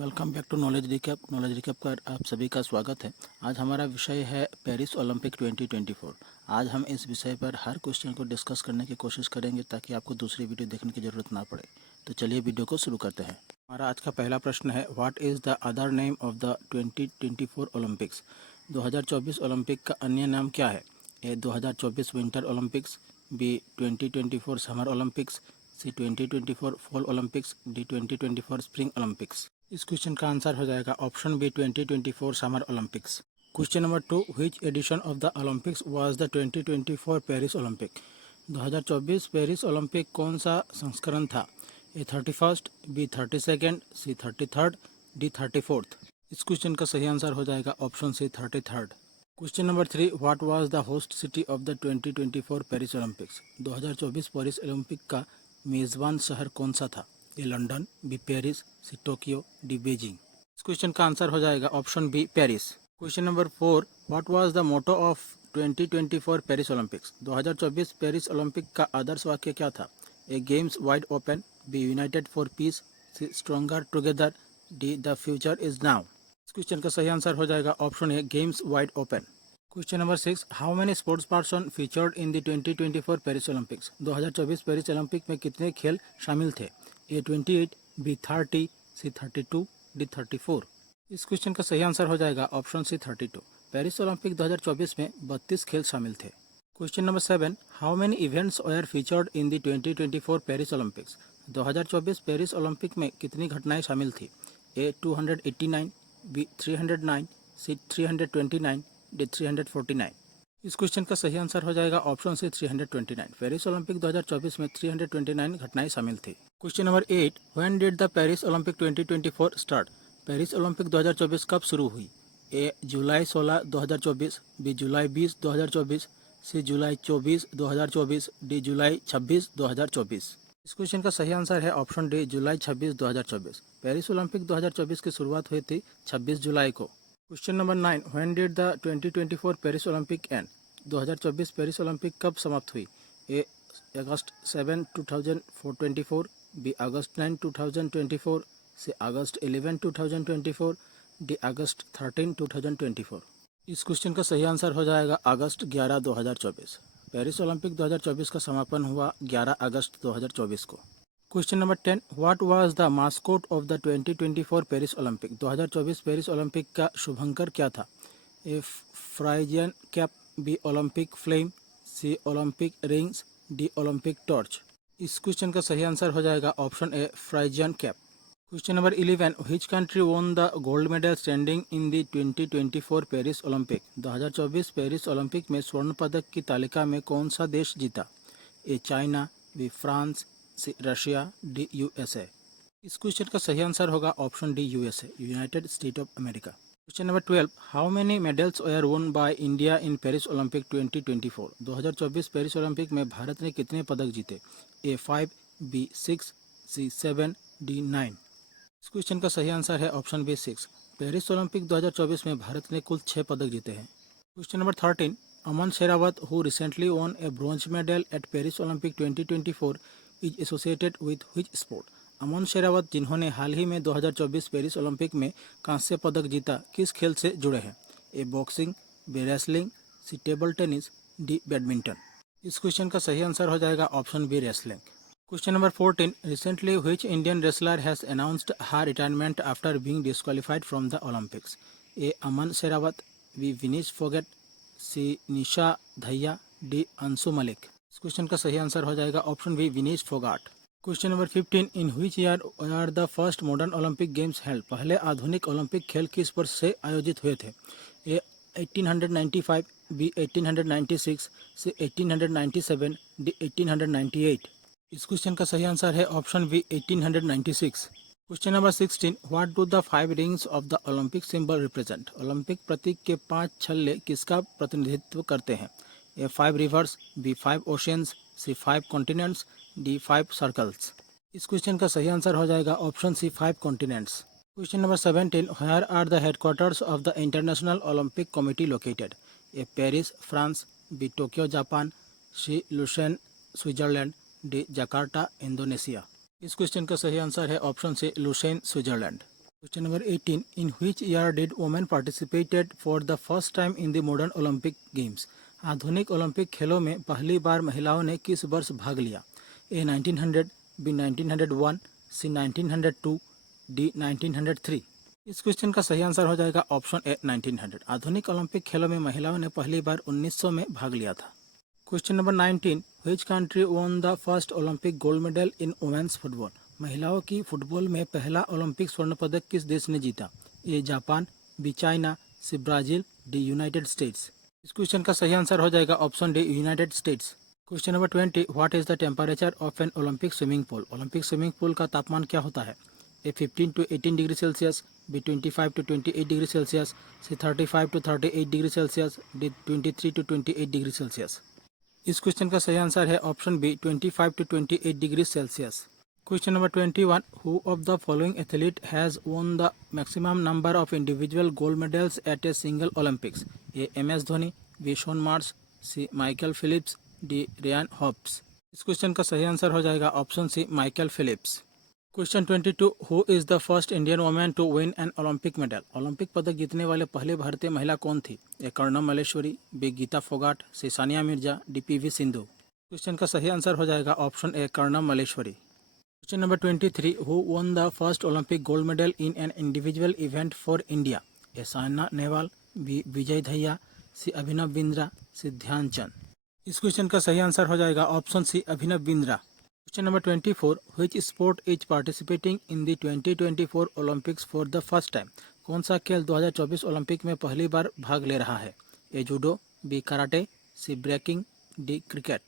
Welcome back to knowledge recap का आप सभी का स्वागत है। आज हमारा विषय है पेरिस ओलंपिक 2024। आज हम इस विषय पर हर क्वेश्चन को डिस्कस करने की कोशिश करेंगे ताकि आपको दूसरी वीडियो देखने की ज़रूरत ना पड़े। तो चलिए वीडियो को शुरू करते हैं। हमारा आज का पहला प्रश्न है, what is the other name of the 2024 Olympics. 2024 Olympic का अन्य नाम क्या है? A 2024 winter Olympics, B 2024 summer Olympics, C 2024 fall Olympics, D 2024 spring Olympics. इस क्वेश्चन का आंसर हो जाएगा option B 2024 summer Olympics. Question number 2, which edition of the Olympics was the 2024 Paris Olympic. 2024 Paris Olympic कौन सा संस्करण था? A 31st, B 32nd, C 33rd, D 34th। इस question का सही आंसर हो जाएगा option C 33rd। Question number 3, what was the host city of the 2024 Paris Olympics. 2024 Paris Olympic का मेज़बान शहर कौन सा था? A London, B Paris, C Tokyo, D Beijing. इस क्वेश्चन का आंसर हो जाएगा option B Paris. Question number 4, what was the motto of 2024 Paris Olympics. 2024 Paris Olympic का आदर्श वाक्य क्या था? A games wide open, B united for peace, C stronger together, D the future is now. इस question का सही answer हो जाएगा option A games wide open. Question number 6, how many sports person featured in the 2024 Paris Olympics. 2024 Paris Olympic में कितने खेल शामिल थे? A 28, B 30, C 32, D 34। इस क्वेश्चन का सही आंसर हो जाएगा ऑप्शन सी 32। पेरिस ओलंपिक 2024 में 32 खेल शामिल थे। Question number 7, how many events were featured in the 2024 Paris Olympics. 2024 Paris Olympic में कितनी घटनाएं शामिल थी? ए 289, बी 309, सी 329, डी 349। इस क्वेश्चन का सही आंसर हो जाएगा ऑप्शन सी 329। पेरिस ओलंपिक 2024 में 329 घटनाएं शामिल थी। Question number 8, when did the Paris Olympic 2024 start. Paris Olympic 2024 कब शुरू हुई? ए जुलाई 16, 2024, बी जुलाई 20, 2024, सी जुलाई 24, 2024, डी जुलाई 26, 2024। इस क्वेश्चन का सही आंसर है ऑप्शन डी जुलाई 26, 2024। पेरिस ओलंपिक 2024 की शुरुआत हुई थी 26 जुलाई को। Question number 9, when did the 2024 Paris Olympic and. 2024 Paris Olympic कब समाप्त हुई? ए अगस्त 7, 2024, बी अगस्त 9, 2024, सी अगस्त 11, 2024, डी अगस्त 13, 2024। इस क्वेश्चन का सही आंसर हो जाएगा अगस्त 11, 2024। पेरिस ओलंपिक 2024 का समापन हुआ 11 अगस्त 2024 को। Question number 10, what was the mascot of the 2024 Paris Olympic. 2024 Paris Olympic का शुभंकर क्या था? A Phrygian cap, B Olympic flame, C Olympic rings, D Olympic torch. इस क्वेश्चन का सही आंसर हो जाएगा option A Phrygian cap. Question number 11, which country won the gold medal standing in the 2024 Paris Olympic. 2024 Paris Olympic में स्वर्ण पदक की तालिका में कौन सा देश जीता? A China, B France, C Russia, D USA. इस क्वेश्चन का सही आंसर होगा option D USA, United State of America. Question number 12, how many medals were won by India in Paris Olympic 2024। 2024 Paris Olympic में भारत ने कितने पदक जीते? A 5, B 6, C 7, D 9। इस क्वेश्चन का सही आंसर है ऑप्शन बी 6। पेरिस ओलंपिक 2024 में भारत ने कुल 6 पदक जीते हैं। Question number 13, Aman Sherawat who recently won a bronze medal at Paris Olympic 2024 is associated with which sport। अमन शेरावत जिन्होंने हाल ही में 2024 पेरिस ओलंपिक में कांस्य पदक जीता किस खेल से जुड़े हैं? A boxing, B wrestling, C table tennis, D badminton. इस क्वेश्चन का सही आंसर हो जाएगा option B wrestling. Question number 14, recently which Indian wrestler has announced her retirement after being disqualified from the Olympics. A Aman Sherawat, B Vinesh Phogat, C Nisha Dahiya, D Anshu Malik. इस question का सही answer हो जाएगा option B Vinesh Phogat. Question number 15, in which year are the first modern Olympic games held. पहले आधुनिक Olympic खेल किस वर्ष से आयोजित हुए थे? A 1895, B 1896, C 1897, D 1898। इस क्वेश्चन का सही आंसर है option B 1896। Question number 16, what do the 5 rings of the Olympic symbol represent. Olympic प्रतीक के 5 छल्ले किसका प्रतिनिधित्व करते हैं? A 5 rivers, B 5 oceans, C 5 continents, D 5 circles. इस क्वेश्चन का सही आंसर हो जाएगा option C 5 continents. Question number 17, where are the headquarters of the International Olympic Committee located. A Paris France, B Tokyo Japan, C Lausanne Switzerland, D Jakarta Indonesia. इस question का सही answer है option C Lausanne Switzerland. Question number 18, in which year did women participated for the first time in the modern Olympic games? आधुनिक Olympic खेलों में पहली बार महिलाओं ने किस वर्ष भाग लिया? ए 1900, बी 1901, सी 1902, डी 1903। इस क्वेश्चन का सही आंसर हो जाएगा ऑप्शन ए 1900। आधुनिक ओलंपिक खेलों में महिलाओं ने पहली बार 1900 में भाग लिया था। Question number 19, which country won the first Olympic gold medal in women's football? महिलाओं की फुटबॉल में पहला ओलंपिक स्वर्ण पदक किस देश ने जीता? A Japan, B China, C Brazil, D United States. इस क्वेश्चन का सही आंसर हो जाएगा option D United States. Question number 20, what is the temperature of an Olympic swimming pool? Olympic swimming pool का तापमान क्या होता है? A 15 to 18 degree Celsius, B 25 to 28 degree Celsius, C 35 to 38 degree Celsius, D 23 to 28 degree Celsius. इस question का सही answer है option B 25 to 28 degree Celsius. Question number 21, who of the following athlete has won the maximum number of individual gold medals at a single Olympics? A MS Dhoni, B Shaun Marsh, C Michael Phillips, D Ryan Hobbs. इस question का सही answer हो जाएगा option C Michael Phillips. Question 22, who is the first Indian women to win an Olympic medal? Olympic पदक जीतने वाले पहले भारतीय महिला कौन थी? A Karnam Malleswari, B Geeta Phogat, C Sania Mirza, D PV Sindhu. Question का सही आंसर हो जाएगा option A Karnam Malleswari. Question number 23, who won the first Olympic gold medal in an individual event for India? A Saina Nehwal, B Vijay Dahiya, C Abhinav Bindra, C Dhyan Chand. इस क्वेश्चन का सही आंसर हो जाएगा option C Abhinav Bindra. Question number 24, which sport is participating in the 2024 Olympics for the first time? कौन सा खेल 2024 Olympic में पहली बार भाग ले रहा है? A judo, B karate, C breaking, D cricket.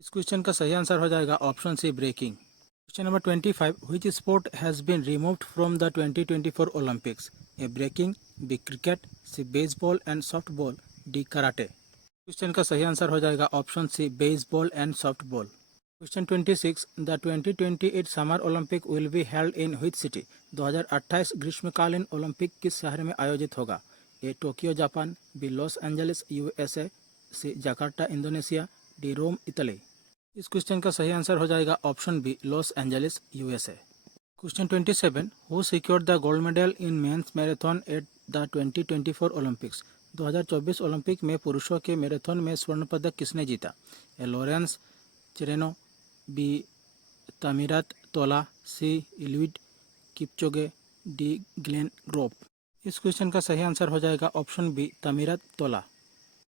इस क्वेश्चन का सही आंसर हो जाएगा option C breaking. Question number 25, which sport has been removed from the 2024 Olympics? A breaking, B cricket, C baseball and softball, D karate. Question का सही answer हो जाएगा option C baseball and softball. Question 26, the 2028 summer Olympic will be held in which city? 2028 ग्रीष्मकालीन Olympic किस शहर में आयोजित होगा? A Tokyo Japan, B Los Angeles USA, C Jakarta Indonesia, D Rome Italy. इस क्वेश्चन का सही आंसर हो जाएगा option B Los Angeles USA। Question 27, who secured the gold medal in men's marathon at the 2024 Olympics? 2024 Olympic में पुरुषों के marathon में स्वर्ण पदक किसने जीता? ए Lawrence चिरेनो, B Tamirat Tola, C Eliud Kipchoge, D Glenn Grop. इस क्वेश्चन का सही आंसर हो जाएगा option B Tamirat Tola.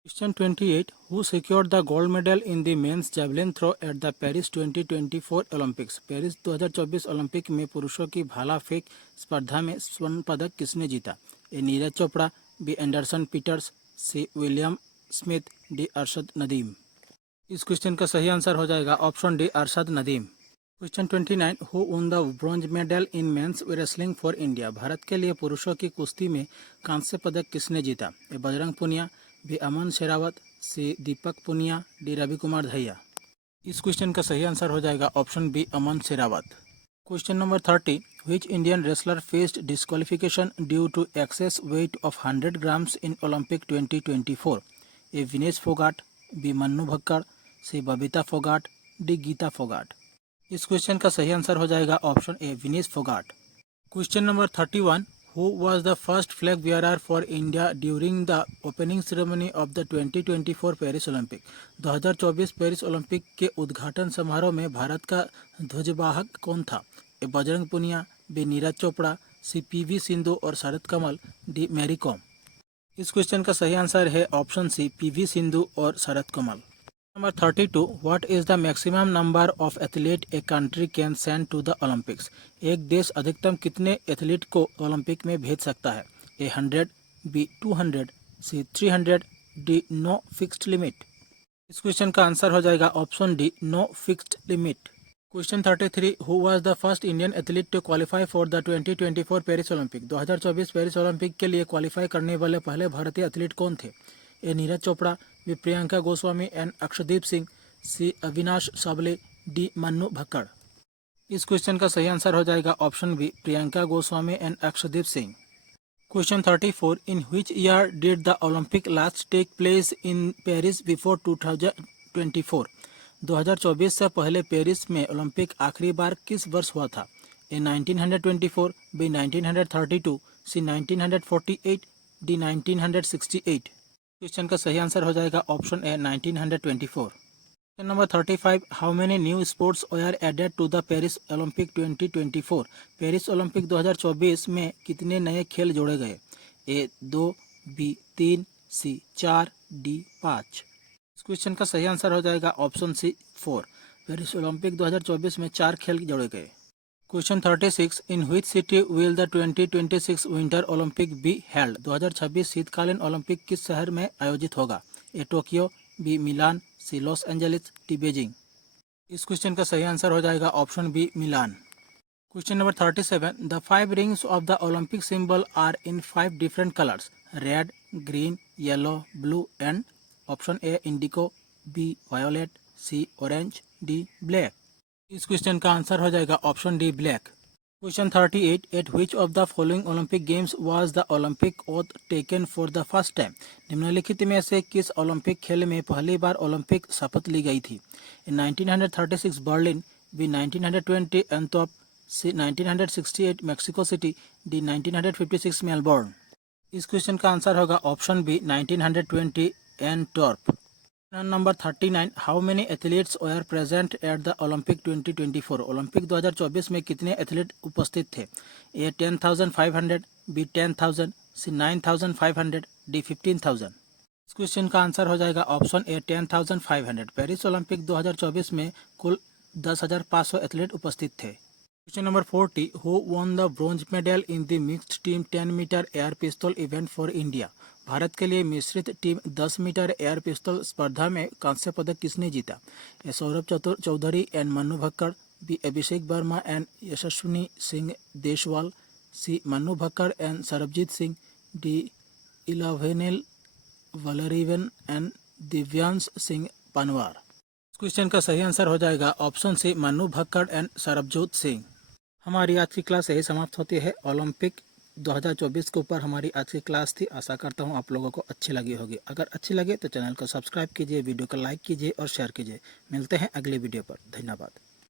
Question 28, who secured the gold medal in the men's javelin throw at the Paris 2024 Olympics? Paris 2024 Olympic में पुरुषों की भाला फेंक स्पर्धा में स्वर्ण पदक किसने जीता? A Neeraj Chopra, B Anderson Peters, C William Smith, D Arshad Nadeem. इस क्वेश्चन का सही आंसर हो जाएगा option D Arshad Nadeem. Question 29, who won the bronze medal in men's wrestling for India? Bharat के लिए पुरुषों की कुश्ती में कांस्य पदक किसने जीता? A Bajrang Punia, B Aman Sherawat, C Deepak Punia, D Ravi Kumar Dahiya. इस क्वेश्चन का सही आंसर हो जाएगा option B Aman Sherawat. Question number 30, which Indian wrestler faced disqualification due to excess weight of 100 grams in Olympic 2024? A Vinesh Phogat, B Manu Bhaker, C Babita Phogat, D Geeta Phogat. इस क्वेश्चन का सही आंसर हो जाएगा option A Vinesh Phogat. Question number 31, who was the first flag bearer for India during the opening ceremony of the 2024 Paris Olympic? 2024 Paris Olympic के उद्घाटन समारोह में भारत का ध्वजवाहक कौन था? A Bajrang Punia, B Neeraj Chopra, C PV Sindhu और शरद कमल, डी मैरी कॉम। इस क्वेश्चन का सही आंसर है ऑप्शन सी PV सिंधु और Sharath Kamal. Number 32, what is the maximum number of athlete a country can send to the Olympics? एक देश अधिकतम कितने एथलीट को ओलंपिक में भेज सकता है? A 100, B 200, C 300, D no fixed limit. इस क्वेश्चन का आंसर हो जाएगा option D no fixed limit. Question 33, who was the first Indian athlete to qualify for the 2024 Paris Olympic? 2024 Paris Olympic के लिए क्वालिफाई करने वाले पहले भारतीय एथलीट कौन थे? A Neeraj Chopra, B Priyanka Goswami and Akshdeep Singh, C Avinash Sable, D Manu Bhaker. इस क्वेश्चन का सही आंसर हो जाएगा option B Priyanka Goswami and Akshdeep Singh. Question 34, in which year did the Olympic last take place in Paris before 2024? 2024 से पहले पेरिस में ओलंपिक आखिरी बार किस वर्ष हुआ था? A 1924, B 1932, C 1948, D 1968। Question का सही आंसर हो जाएगा option A 1924। Question number 35, how many new sports were added to the Paris Olympic 2024। Paris Olympic 2024 में कितने नए खेल जोड़े गए? A 2, B 3, C 4, D 5। इस क्वेश्चन का सही आंसर हो जाएगा ऑप्शन सी 4। पेरिस ओलंपिक 2024 में 4 खेल जोड़े गए। Question 36, in which city will the 2026 winter Olympic be held. 2026 शीतकालीन ओलंपिक किस शहर में आयोजित होगा? A Tokyo, B Milan, C Los Angeles, D Beijing. इस क्वेश्चन का सही आंसर हो जाएगा option B Milan. Question number 37, the 5 rings of the Olympic symbol are in 5 different colours, red, green, yellow, blue and option A indigo, B violet, C orange, D black. इस question का answer हो जाएगा option D black. Question 38, eight which of the following Olympic games was the Olympic oath taken for the first time. निम्नलिखित में से किस Olympic खेल में पहली बार ओलंपिक शपथ ली गई थी? In 1936 Berlin, B 1920 Antwerp, C 1968 Mexico City, D 1956 Melbourne. इस क्वेश्चन का आंसर होगा option B 1920 Antwerp. Number 39, how many athletes were present at the Olympic 2024। Olympic 2024 में कितने एथलीट उपस्थित थे? A 10,500, B 10,000, C 9,500, D 15,000। इस क्वेश्चन का आंसर हो जाएगा ऑप्शन ए 10,500। पेरिस ओलंपिक 2024 में कुल 10,500 एथलीट उपस्थित थे। Question number 40, who won the bronze medal in the mixed team 10 metre air pistol event for India. Bharat के लिए मिश्रित टीम 10 मीटर एयर पिस्तौल स्पर्धा में कांस्य पदक किसने जीता? A Saurabh Chaudhary and Manu Bhaker, B Abhishek Verma and Yashaswini Singh Deswal, C Manu Bhaker and Sarabjot Singh, D Elavenil Valarivan and Divyansh Singh Panwar. Question का सही आंसर हो जाएगा option C Manu Bhaker and Sarabjot Singh. हमारी आज की क्लास यही समाप्त होती है। ओलंपिक 2024 के ऊपर हमारी आज की क्लास थी। आशा करता हूँ आप लोगों को अच्छी लगी होगी। अगर अच्छी लगे तो चैनल को सब्सक्राइब कीजिए, वीडियो को लाइक कीजिए और शेयर कीजिए। मिलते हैं अगले वीडियो पर। धन्यवाद।